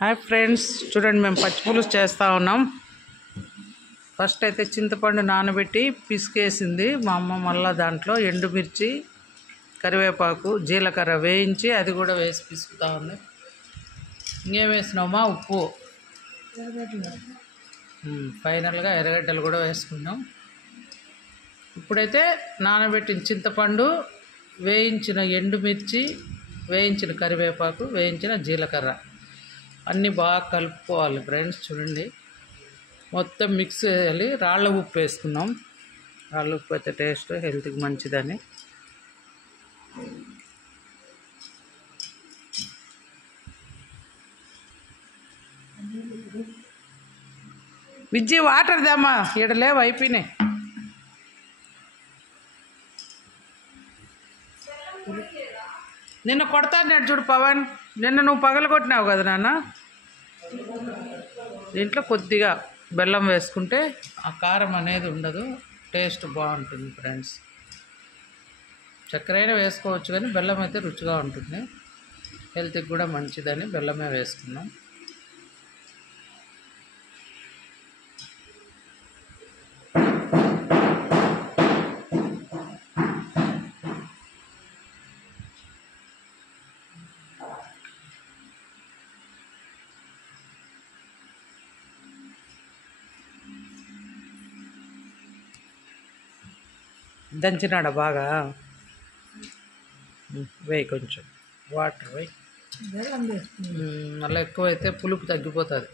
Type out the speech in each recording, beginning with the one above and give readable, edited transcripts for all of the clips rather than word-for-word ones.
Hi friends, చూడండి మేము పచ్చి పులుసు చేస్తూ ఉన్నాం. ఫస్ట్ అయితే చింతపండు నానబెట్టి పిసికేసింది మా అమ్మ. మళ్ళీ దాంట్లో ఎండుమిర్చి, కరివేపాకు, జీలకర్ర వేయించి అది కూడా వేసి పిసుకుతా ఉంది. ఇంకేం వేసినామా? ఉప్పు, ఫైనల్గా ఎర్రగడ్డలు కూడా వేసుకున్నాం. ఇప్పుడైతే నానబెట్టిన చింతపండు, వేయించిన ఎండుమిర్చి, వేయించిన కరివేపాకు, వేయించిన జీలకర్ర అన్నీ బాగా కలుపుకోవాలి ఫ్రెండ్స్. చూడండి, మొత్తం మిక్స్ చేయాలి. రాళ్ళ ఉప్పు వేసుకున్నాం. రాళ్ళ ఉప్పు అయితే టేస్ట్ హెల్త్కి మంచిదని. విజ్జి వాటర్ దామా, ఈడ లేవు, అయిపోయినాయి. నిన్న కొడతాడు చూడు పవన్, నిన్న నువ్వు పగలు కొట్టినావు కదా నాన్న. దీంట్లో కొద్దిగా బెల్లం వేసుకుంటే ఆ కారం అనేది ఉండదు, టేస్ట్ బాగుంటుంది ఫ్రెండ్స్. చక్కెర అయినా వేసుకోవచ్చు కానీ బెల్లం అయితే రుచిగా ఉంటుంది, హెల్త్కి కూడా మంచిదని బెల్లమే వేసుకున్నాం. దంచినాడా బాగా? వేయి, కొంచెం వాటర్ వేయి. మళ్ళీ ఎక్కువైతే పులుపు తగ్గిపోతుంది.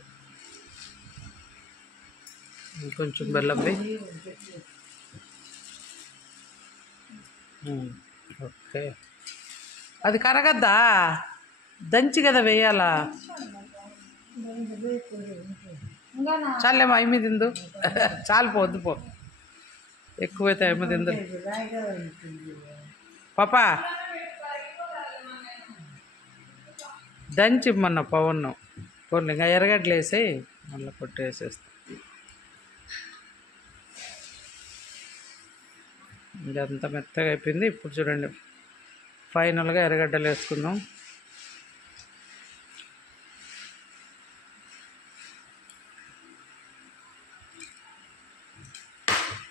కొంచెం బెల్లం వేయి. ఓకే, అది కరగద్దా? దంచి కదా వేయాలా? చాలేమో అయి తిందు, చాలు వద్దు పో, ఎక్కువైతే ఏమో తిందు. పాపా దంచి ఇమ్మన్న పవన్ పోనీ, ఇంకా ఎర్రగడ్డలు వేసి మళ్ళీ కొట్టి వేసేస్తా. ఇదంతా మెత్తగా అయిపోయింది. ఇప్పుడు చూడండి, ఫైనల్గా ఎర్రగడ్డలు వేసుకుందాం.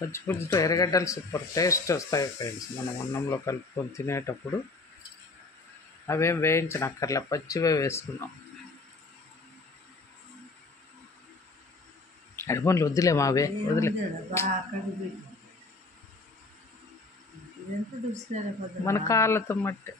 పచ్చి పులుసుతో ఎర్రగడ్డలు సూపర్ టేస్ట్ వస్తాయి ఫ్రెండ్స్. మనం అన్నంలో కలుపుకొని తినేటప్పుడు అవేం వేయించనక్కర్లే, పచ్చివే వేసుకున్నాం. అడుగులు వద్దులే, మావే వదిలే. మన కాళ్ళతో మట్టి.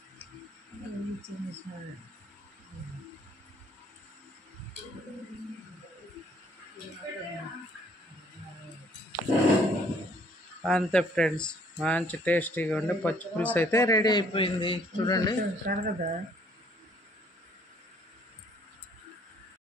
అంతే ఫ్రెండ్స్, మంచి టేస్టీగా ఉండే పచ్చి పులుసు అయితే రెడీ అయిపోయింది. చూడండి.